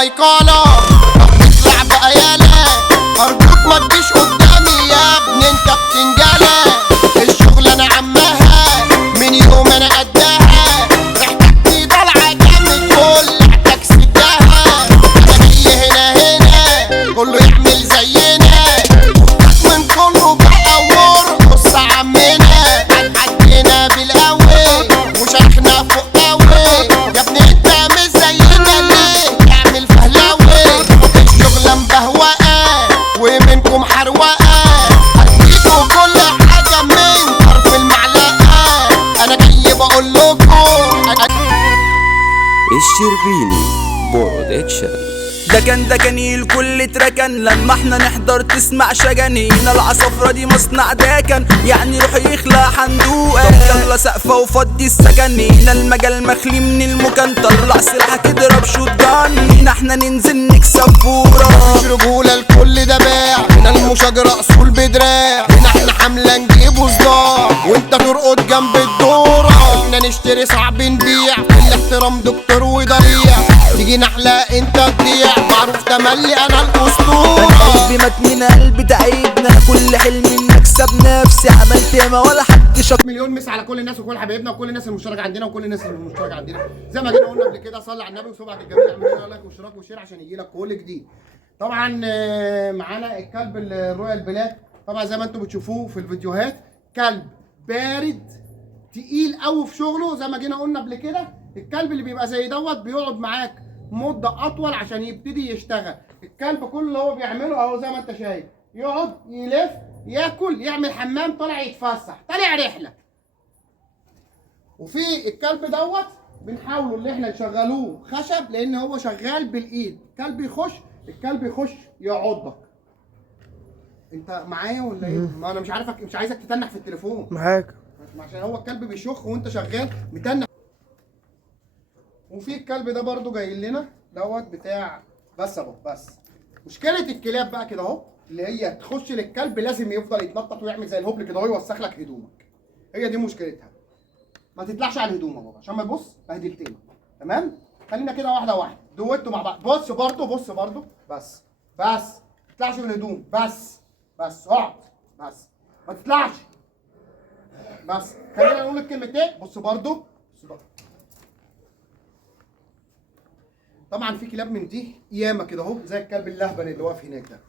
ميقالة. طب اطلع بقى يالا، ارجوك ما تجيش قدامي يا ابني انت بتنجلى. الشغل انا عمها من يوم انا قدها، ريحتك دي طالعة جامد كلك سدها. انا جاي هنا كله يعمل زينا، من كله بقى ورقص عمنا. عدينا بالقوي وشيخنا فوق قوي، يا ابني انت مش زينا ليه تعمل فهلاوي. الشغلة مبهوقة ومنكم حروقة، هديكوا كل حاجة من طرف المعلقة. انا جاي بقول لكم الشربيني برودكشن. ده كان الكل اتركن لما احنا نحضر تسمع شجنينا. العصافرة دي مصنع داكن يعني روح يخلع حندوقة. يلا سقفة وفضي السكنينا، المجال مخلي من المكان. طلع سلاحك اضرب شوت جان، هنا احنا ننزل نكسب فورة. مفيش رجولة الكل ده باع، هنا المشاجرة اصول بدراع. هنا احنا حملة نجيبه صداع وانت ترقد جنب الدورة. احنا نشتري صعب نبيع، الاحترام دكتور وضريع. تيجي نحلة انت تضيع، معروف تملي انا الاسطورة. قلبي مات من قلبي تعبنا، كل حلمي نكسب نفسي. عملت ياما ولا حد شاط. مليون مسا على كل الناس وكل حبايبنا وكل الناس المشتركه عندنا وكل الناس اللي مش مشتركه عندنا. زي ما جينا قلنا قبل كده، صلي على النبي وصبعك الجميل، اعمل لنا لايك واشتراك وشير عشان يجي لك كل جديد. طبعا معانا الكلب الرويال بلاك. طبعا زي ما انتم بتشوفوه في الفيديوهات، كلب بارد تقيل قوي في شغله. زي ما جينا قلنا قبل كده، الكلب اللي بيبقى زي دوت بيقعد معاك مده اطول عشان يبتدي يشتغل. الكلب كل اللي هو بيعمله اهو زي ما انت شايف، يقعد يلف ياكل يعمل حمام طالع يتفسح طالع رحله. وفي الكلب دوت بنحاولوا ان احنا نشغلوه خشب لان هو شغال بالايد. الكلب يخش يعضك. انت معايا ولا ايه؟ ما انا مش عارفك، مش عايزك تتنح في التليفون معاك عشان هو الكلب بيشخ وانت شغال متنح. وفي الكلب ده برضو جاي لنا دوت بتاع بس اهو. بس مشكله الكلاب بقى كده اهو، اللي هي تخش للكلب لازم يفضل يتنطط ويعمل زي الهبل كده اهو، يوسخ لك هدومك. هي دي مشكلتها. ما تطلعش على الهدوم يا بابا عشان ما تبص بهدلتني. تمام؟ خلينا كده واحده واحده دوتوا مع بعض. بص برضو بس ما تطلعش من الهدوم. بس اقعد بس ما تطلعش. بس خلينا نقول الكلمتين. بص برضو. طبعا في كلاب من دي ياما كده اهو، زي الكلب اللهبل اللي واقف هناك ده.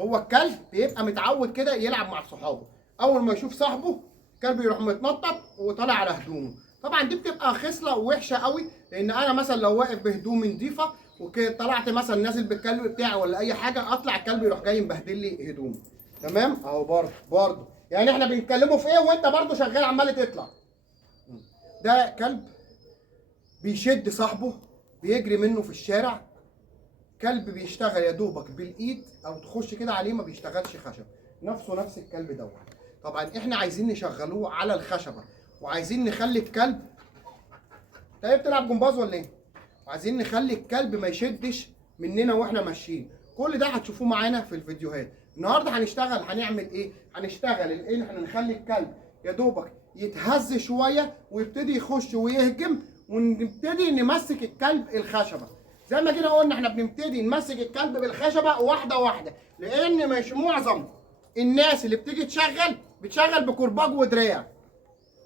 هو الكلب بيبقى متعود كده يلعب مع صحابه، اول ما يشوف صاحبه الكلب يروح متنطط وطالع على هدومه. طبعا دي بتبقى خصله وحشه قوي، لان انا مثلا لو واقف بهدومي نظيفه وطلعت مثلا نازل بالكلب بتاعي ولا اي حاجه، اطلع الكلب يروح جاي مبهدل لي هدومي. تمام اهو برضه يعني احنا بنتكلموا في ايه وانت برضه شغال عمال تطلع. ده كلب بيشد صاحبه بيجري منه في الشارع. كلب بيشتغل يا دوبك بالايد او تخش كده عليه ما بيشتغلش خشب. نفس الكلب دوت. طبعا احنا عايزين نشغلوه على الخشبه، وعايزين نخلي الكلب انت بتلعب جمباز ولا ايه؟ وعايزين نخلي الكلب ما يشدش مننا واحنا ماشيين. كل ده هتشوفوه معانا في الفيديوهات. النهارده هنعمل ايه؟ هنشتغل ان احنا نخلي الكلب يا دوبك يتهز شويه ويبتدي يخش ويهجم، ونبتدي نمسك الكلب الخشبه. زي ما جينا قلنا احنا بنبتدي نمسك الكلب بالخشبه واحده واحده، لان مش معظم الناس اللي بتيجي بتشغل بكرباج ودراع.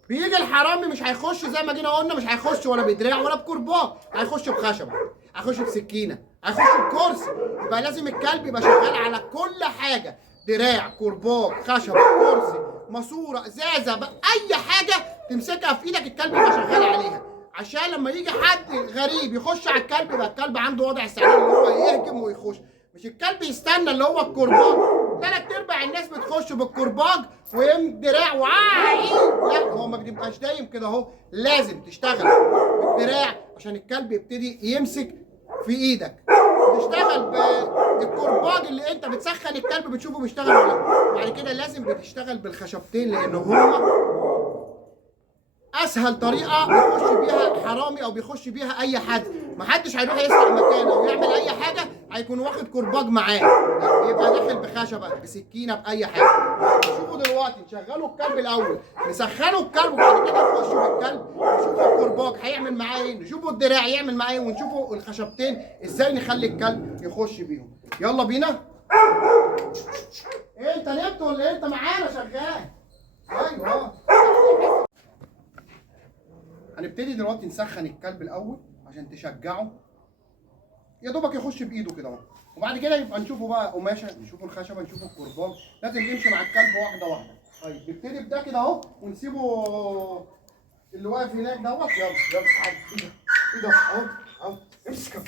بيجي الحرامي مش هيخش زي ما جينا قلنا، مش هيخش ولا بدراع ولا بكرباج، هيخش بخشبه، هيخش بسكينه، هيخش بكرسي. يبقى لازم الكلب يبقى شغال على كل حاجه، دراع، كرباج، خشبه، كرسي، ماسوره، ازازه، اي حاجه تمسكها في ايدك الكلب يبقى شغال عليها، عشان لما يجي حد غريب يخش على الكلب يبقى الكلب عنده وضع استعداد ان هو يهجم ويخش. مش الكلب يستنى اللي هو الكرباج. 3/4 الناس بتخش بالكرباج دراع لا، هو ما بيبقاش دايم كده اهو. لازم تشتغل بالدراع عشان الكلب يبتدي يمسك في ايدك. تشتغل بالكرباج اللي انت بتسخن الكلب بتشوفه بيشتغل ولا لا. بعد كده لازم بتشتغل بالخشبتين، لان هما اسهل طريقه بيخش بيها حرامي او بيخش بيها اي حد. محدش هيروح يسرق مكان او يعمل اي حاجه هيكون واخد كرباج معاه، يبقى داخل بخشبه بسكينه باي حاجه. شوفوا دلوقتي دلوقتي نشغله الكلب الاول، نسخنه الكلب وبعد كده نخش بالكلب نشوف الكرباج هيعمل معاه ايه، نشوفه الدراع يعمل معاه ايه، ونشوفه الخشبتين ازاي نخلي الكلب يخش بيهم. يلا بينا. ايه انت نمت ولا ايه؟ انت معانا شغال. ايوه. هنبتدي دلوقتي نسخن الكلب الاول عشان تشجعه يا دوبك يخش بايده كده اهو، وبعد كده يبقى نشوفه بقى قماشه، نشوفه الخشبه، نشوفه الكرباج، لازم نمشي مع الكلب واحده واحده. طيب نبتدي بده كده اهو ونسيبه اللي واقف هناك دوت. يلا يلا تعالى ايده اهو اهو امسك.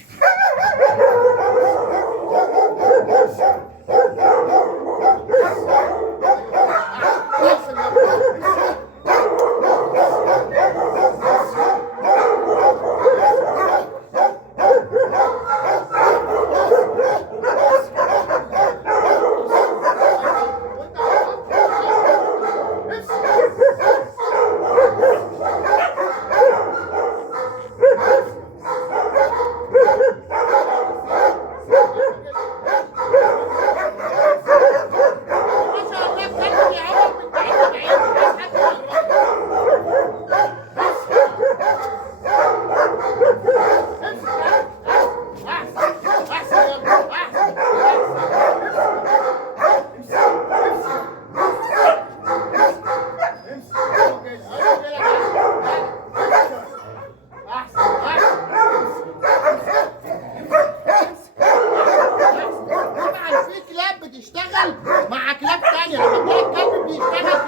مع كلاب تانية، لما تلاقي الكلب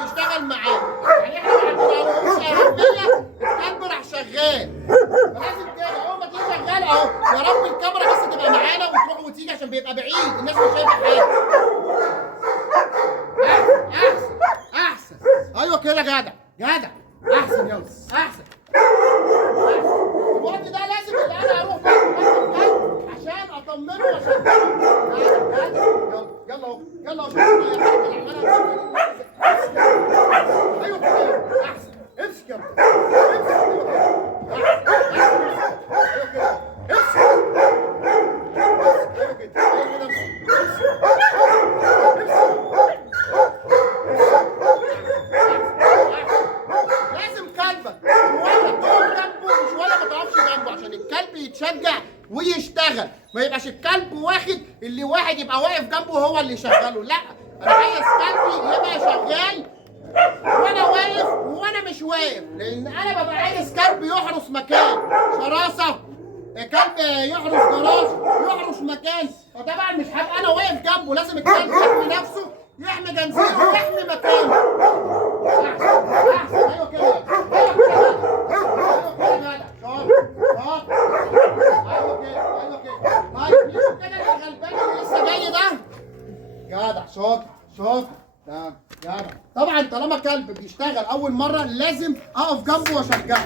بيشتغل معاه. يعني احنا ما عندناش أهمية، الكلب راح شغال. فلازم كده أول ما تلاقيه شغال أهو، يا رب الكاميرا بس تبقى معانا وتروح وتيجي عشان بيبقى بعيد، الناس مش شايفة حاجة. أحسن. أيوه كده جدع. أحسن يلا أحسن. الوقت ده لازم اللي أنا أروح الكلب عشان أطمنه وأشغله. يلا شوف ايوه كده احسن. امسك يلا لازم كلبك شويه تقف جنبه وشويه ما تقفش جنبه عشان الكلب يتشجع ويشتغل، ما يبقاش الكلب واخد اللي واحد يبقى واقف جنبه هو اللي يشغله. لا، انا عايز كلبي يبقى شغال وانا واقف وانا مش واقف، لان انا ببقى عايز كلب يحرس مكان، شراسه، كلب يحرس جراج، يحرس مكان. فطبعا مش هبقى انا واقف جنبه، لازم الكلب يحمي نفسه، يحمي جنزيره ويحمي مكانه. احسن ايوه كده شاطر. ايوه كده طيب نشوف كده الغلبان اللي لسه جاي ده. جدع شاطر جدع. طبعا طالما كلب بيشتغل اول مره لازم اقف جنبه واشجعه.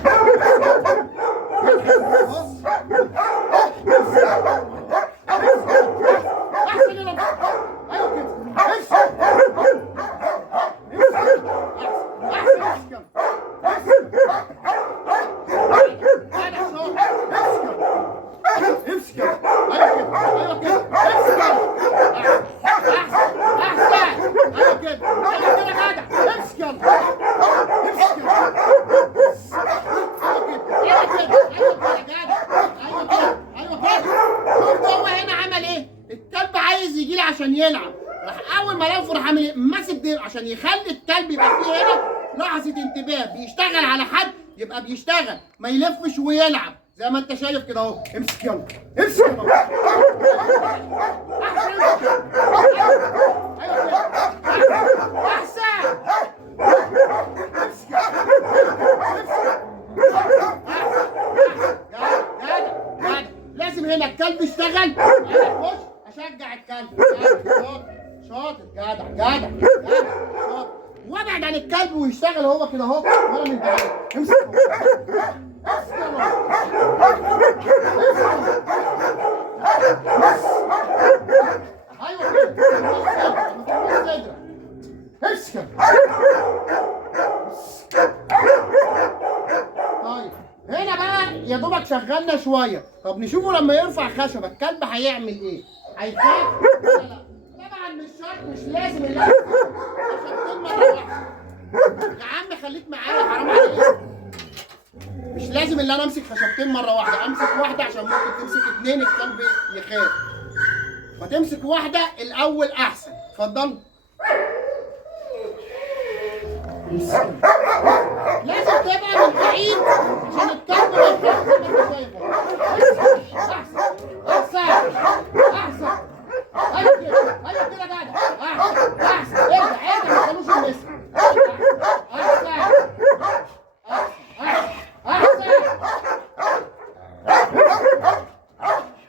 احسن يلا ايوه عشان يلعب. راح اول ما لقوا راح عامل ايه؟ ماسك ديل عشان يخلي الكلب يبقى فيه هنا لحظه انتباه، بيشتغل على حد يبقى بيشتغل، ما يلفش ويلعب زي ما انت شايف كده اهو. امسك يلا احسن. لازم هنا الكلب يشتغل، انا اخش اشجع الكلب. شاطر جدع شاطر. وابعد عن الكلب ويشتغل هو كده اهو وانا من بعيد. امسك ايوه كده امسك. طيب هنا بقى يا دوبك شغلنا شويه. طب نشوفه لما يرفع خشبه الكلب هيعمل ايه؟ هيخاف ولا لا؟ طبعا مش شرط، مش لازم اللي خشبتين مرة واحدة. يا عم خليك معايا حرام عليك. مش لازم اللي انا امسك خشبتين مرة واحدة، امسك واحدة عشان ممكن تمسك اتنين الكلب يخاف. فتمسك واحدة الأول أحسن. اتفضل. لازم تبقى من بعيد عشان الكلب ما يخافش زي ما انت شايف اهو. احسن احسن. ايوه كده ايوه كده جدع. احسن احسن. ارجع ارجع ما تخلوش يلمسك. احسن احسن.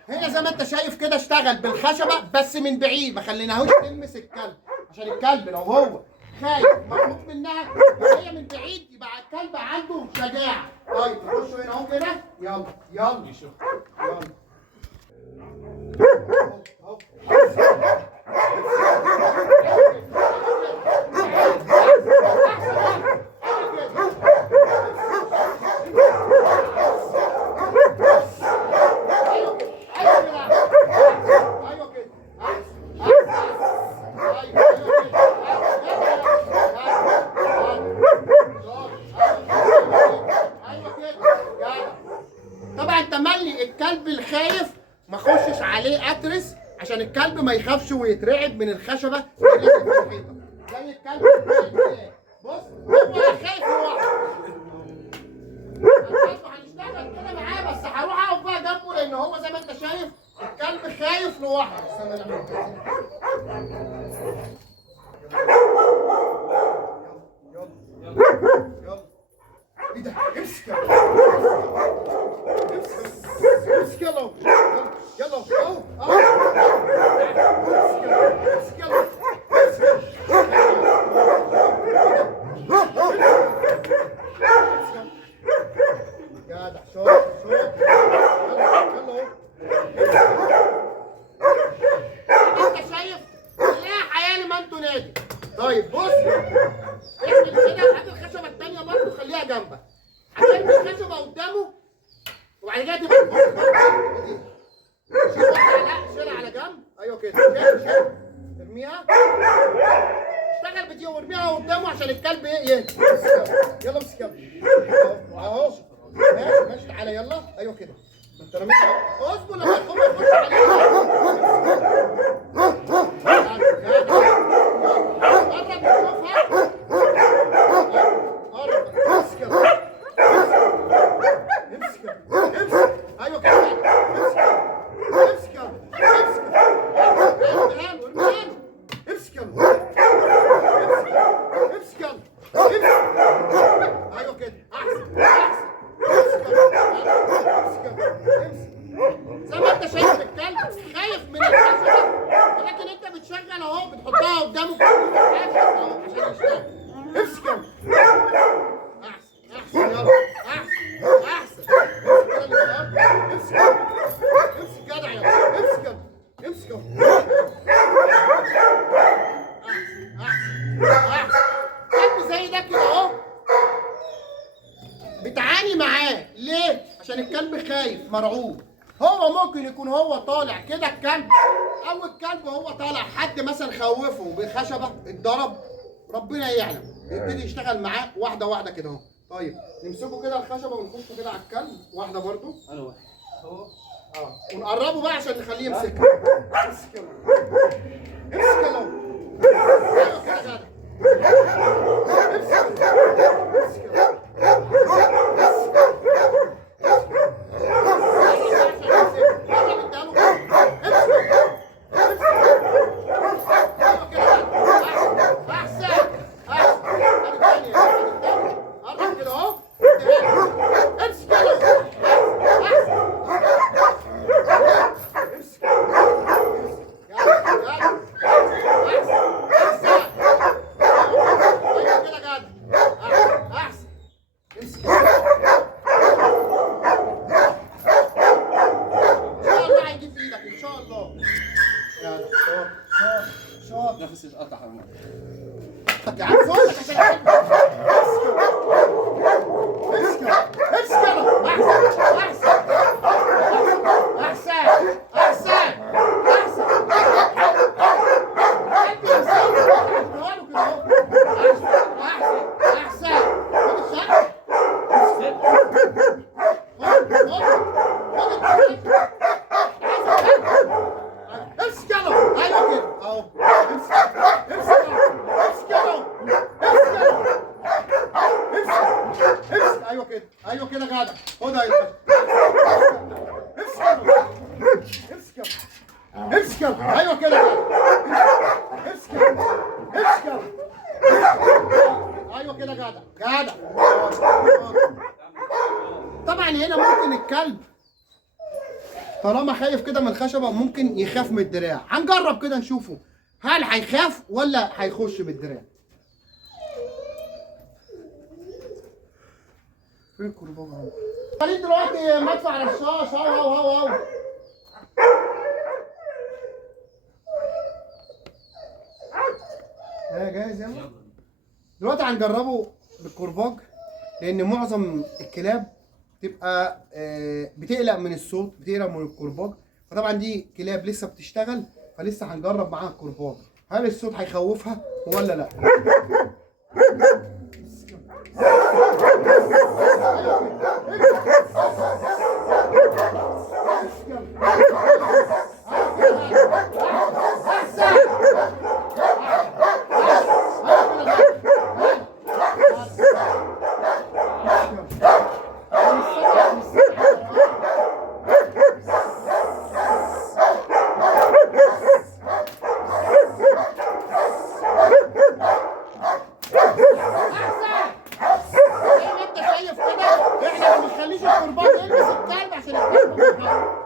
هنا زي ما انت شايف كده اشتغل بالخشبه بس من بعيد، ما خليناهوش تلمس الكلب، عشان الكلب لو هو خايف مخوف منها وهي من بعيد يبقى الكلب عنده شجاعه. طيب نخش هنا اهو كده. يلا يلا يلا. اهو طبعا تملي الكلب الخايف ما خشش عليه اترس عشان الكلب ما يخافش ويترعب من الخشبه اللي لازق في الحيطه زي الكلب الخايف. بص هو خايف لوحده. هنشتغل كده معاه بس هروح اقف بقى جنبه لان هو زي ما انت شايف الكلب خايف لوحده. استنى نعمل كده. يلا ايه ده؟ امسك امسك يلا يلا اهو اهو. امسك يلا جدع. شوف شوف يلا اهو. انت شايف؟ لا حيالي ما انتوا نادي. طيب بص اعمل كده. هات الخشبه الثانيه برضه خليها جنبك. هترمي الخشبه قدامه وبعد كده تبقى شيلها على جنب. ايوه كده. شيل ارميها. اشتغل بدي وارميها قدامه عشان الكلب يهدى. يلا امسك يلا اهو. ماشي ماشي تعالى يلا. ايوه كده. انت رميتها اصبر لما الخوف يخش عليك. قرب نشوفها. قرب امسك يلا. امسك امسك. ايوه كده. امسك امسك يلا. امسك ارميها له ارميها له. امسك يلا. امسك يلا. امسك. ايوه كده. احسن احسن. امسك يلا. امسك يلا. امسك. زي ما انت شايف الكلب خايف من الخشبه ولكن انت بتشغل اهو بتحطها قدامه اهو عشان يشتغل. امسك يلا. احسن احسن يلا. احسن احسن. امسك امسك جدع يلا. امسك يلا. امسك يلا. احسن احسن. كلب زي ده كده اهو بتعاني معاه ليه؟ عشان الكلب خايف مرعوب. هو ممكن يكون هو طالع كده الكلب او الكلب وهو طالع حد مثلا خوفه بخشبه اتضرب ربنا يعلم يبتدي يشتغل معاه واحده واحده كده اهو. طيب نمسكه كده الخشبه ونخش كده على الكلب واحده برضو. انا واحد اهو. ونقربه بقى عشان نخليه يمسكها. امسك يلا. امسك يلا. ايوه كده جدع. امسك امسك يلا. نفس اتقطع يا عم فوقك عشان امسك امسك احسن احسن احسن احسن. امسك يلا. ايوه كده. امسك امسك. ايوه كده جدع جدع. طبعا هنا ممكن الكلب طالما خايف كده من الخشبه ممكن يخاف من الدراع. هنجرب كده نشوفه هل هيخاف ولا هيخش بالدراع. فين الكرباج اهو؟ خليك دلوقتي مدفع رشاش. اهو جاهز يلا. دلوقتي هنجربه بالكرباج لان معظم الكلاب تبقى بتقلق من الصوت، بتقلق من الكرباج. فطبعا دي كلاب لسه بتشتغل فلسه هنجرب معاها الكرباج هل الصوت هيخوفها ولا لا.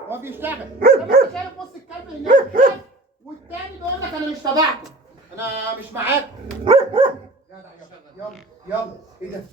هو بيشتغل زي ما انت شايف. بص الكلب هناك خاف والتاني بيقول لك انا مش تبعكم، انا مش معاكم. يلا يلا ايه ده؟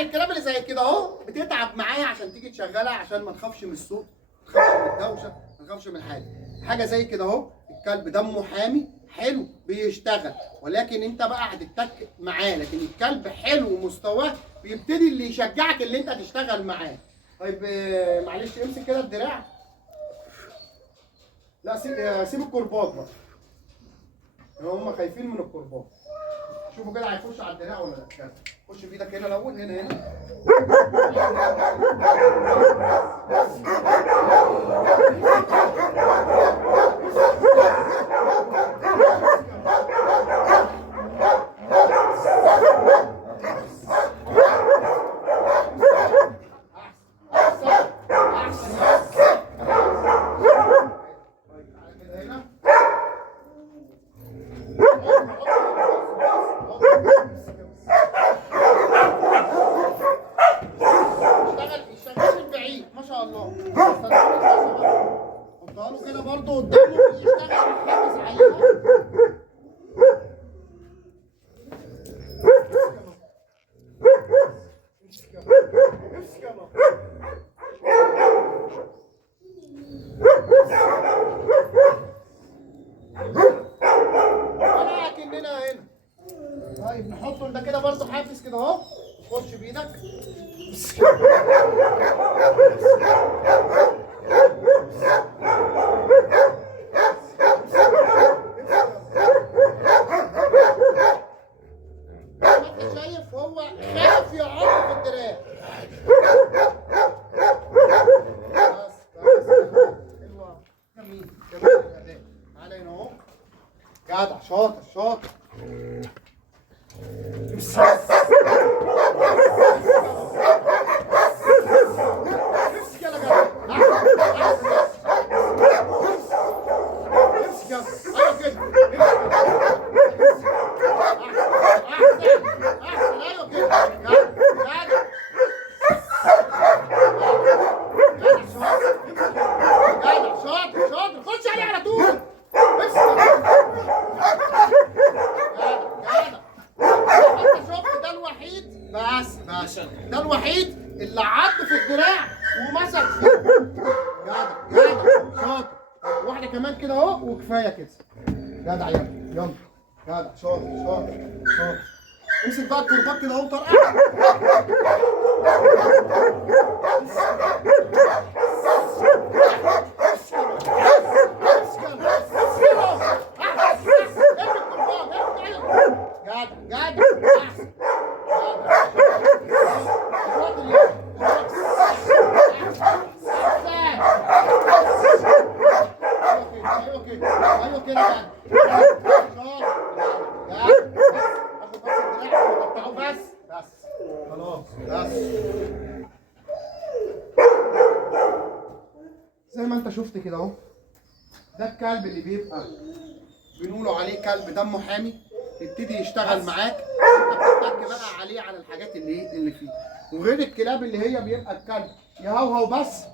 الكلاب اللي زي كده اهو بتتعب معايا عشان تيجي تشغلها عشان ما نخافش من الصوت، ما نخافش من الدوشه، ما نخافش من حاجه زي كده اهو. الكلب دمه حامي حلو بيشتغل، ولكن انت بقى هتتك معاه. لكن الكلب حلو ومستواه بيبتدي اللي يشجعك اللي انت تشتغل معاه. طيب معلش امسك كده الدراع. لا سيب الكرباج بقى، هم خايفين من الكرباج. شوفوا كده هيخش على الدراع ولا لا. خش بايدك هنا الاول، هنا حطها له كده برضه قدامه يشتغل ويحافظ عليها. ولكننا هنا طيب نحطه ده كده برضه حافظ كده اهو. خش بايدك. شايف هو خايف يقعد في الدراع. بس حلوه جميل جميل. تعالى هنا اهو. جدع شاطر شاطر. بس ده الوحيد اللي عض في الدراع ومسك فيه. جدع جدع شاطر. واحده كمان كده اهو وكفايه كده. جدع يلا يلا جدع شاطر شاطر شاطر. امسك بقى الكرباج كده اهو طرقع. زي ما انت شفت كده اهو، ده الكلب اللي بيبقى بنقولوا عليه كلب دمه حامي، يبتدي يشتغل معاك، انت بتتك بقى عليه على الحاجات اللي فيه. وغير الكلاب اللي هي بيبقى الكلب يهوهو بس،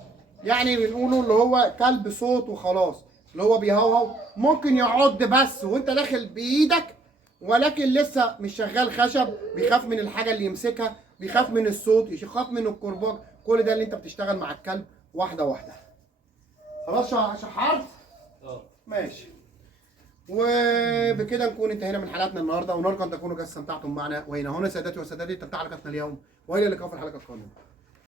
يعني بنقوله اللي هو كلب صوت وخلاص، اللي هو بيهوهو، ممكن يعض بس وانت داخل بايدك، ولكن لسه مش شغال خشب، بيخاف من الحاجه اللي يمسكها، بيخاف من الصوت، يخاف من الكرباج. كل ده اللي انت بتشتغل مع الكلب واحده واحده. خلاص شحرت؟ ماشي. وبكده نكون انتهينا من حلقتنا النهارده، ونرجو ان تكونوا قد استمتعتم معنا. والى هنا سادتي وسادتي تنتهي حلقتنا اليوم، والى اللقاء في الحلقه القادمه.